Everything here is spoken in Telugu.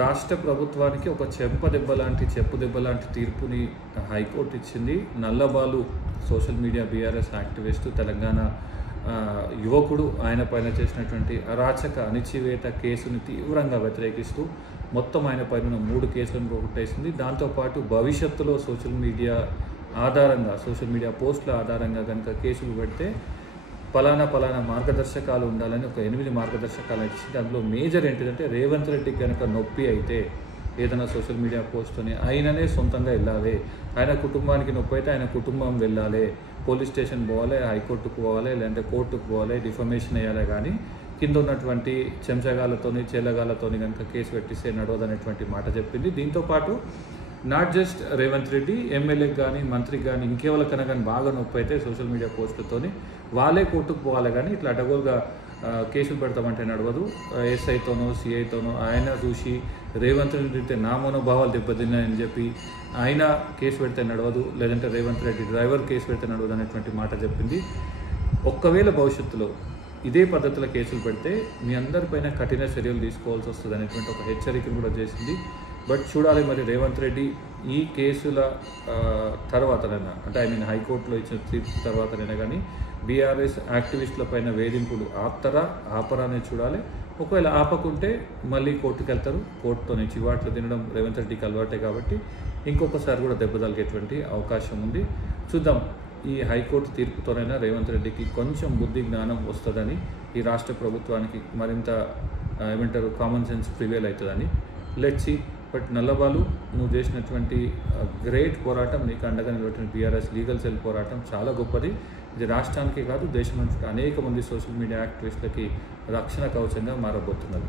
రాష్ట్ర ప్రభుత్వానికి ఒక చెప్పు దెబ్బ లాంటి తీర్పుని హైకోర్టు ఇచ్చింది. Nallabalu social media BRS activist Telangana యువకుడు ఆయన పైన చేసినటువంటి అరాచక అణిచివేత కేసుని తీవ్రంగా వ్యతిరేకిస్తూ మొత్తం ఆయన పైన 3 కేసులను కొట్టేసింది. దాంతోపాటు భవిష్యత్తులో సోషల్ మీడియా పోస్టుల ఆధారంగా కనుక కేసులు పెడితే పలానా మార్గదర్శకాలు ఉండాలని ఒక 8 మార్గదర్శకాలు ఇచ్చింది. అందులో మేజర్ ఏంటిదంటే రేవంత్ రెడ్డికి కనుక నొప్పి అయితే ఏదైనా సోషల్ మీడియా పోస్ట్ని ఆయననే సొంతంగా వెళ్ళాలి, ఆయన కుటుంబానికి నొప్పి అయితే ఆయన కుటుంబం వెళ్ళాలి, పోలీస్ స్టేషన్ పోవాలి, హైకోర్టుకు పోవాలి, లేదంటే కోర్టుకు పోవాలి, డిఫమేషన్ వేయాలి. కానీ కింద ఉన్నటువంటి చెంచగాలతోని చేలగాలతోని కనుక కేసు పెట్టిస్తే నడవదనేటువంటి మాట చెప్పింది. దీంతోపాటు నాట్ జస్ట్ రేవంత్ రెడ్డి, ఎమ్మెల్యేకి కానీ మంత్రికి కానీ ఇంకెవరికైనా కానీ బాగా నొప్పి అయితే సోషల్ మీడియా పోస్టులతోని వాళ్ళే కోర్టుకు పోవాలి. కానీ ఇట్లా అడగోలుగా కేసులు పెడతామంటే నడవదు. ఎస్ఐతోనో సిఐతోనో ఆయన చూసి రేవంత్ రెడ్డి తింటే నా మనోభావాలు దెబ్బతిన్నాయని చెప్పి ఆయన కేసు పెడితే నడవదు, లేదంటే రేవంత్ రెడ్డి డ్రైవర్ కేసు పెడితే నడవదు అనేటువంటి మాట చెప్పింది. ఒక్కవేళ భవిష్యత్తులో ఇదే పద్ధతిలో కేసులు పెడితే మీ అందరిపైన కఠిన చర్యలు తీసుకోవాల్సి వస్తుంది అనేటువంటి ఒక హెచ్చరికను కూడా చేసింది. బట్ చూడాలి మరి రేవంత్ రెడ్డి ఈ కేసుల తర్వాతనైనా, అంటే హైకోర్టులో ఇచ్చిన తీర్పు తర్వాతనైనా కానీ బీఆర్ఎస్ యాక్టివిస్టుల పైన వేధింపులు ఆపరా అనేది చూడాలి. ఒకవేళ ఆపకుంటే మళ్ళీ కోర్టుకు వెళ్తారు. కోర్టుతో చివాట్లు తినడం రేవంత్ రెడ్డికి అలవాటే కాబట్టి ఇంకొకసారి కూడా దెబ్బ తగిలేటువంటి అవకాశం ఉంది. చూద్దాం, ఈ హైకోర్టు తీర్పుతోనైనా రేవంత్ రెడ్డికి కొంచెం బుద్ధి జ్ఞానం వస్తుందని, ఈ రాష్ట్ర ప్రభుత్వానికి మరింత కామన్ సెన్స్ ప్రివేల్ అవుతుందని. Let's see. బట్ నల్లబాలు, నువ్వు చేసినటువంటి గ్రేట్ పోరాటం, నీకు అండగా నిలబడిన బీఆర్ఎస్ లీగల్ సెల్ పోరాటం చాలా గొప్పది. ఇది రాష్ట్రానికి కాదు దేశంలో అనేక మంది సోషల్ మీడియా యాక్టివిస్టులకి రక్షణ కవచంగా మారబోతున్నది.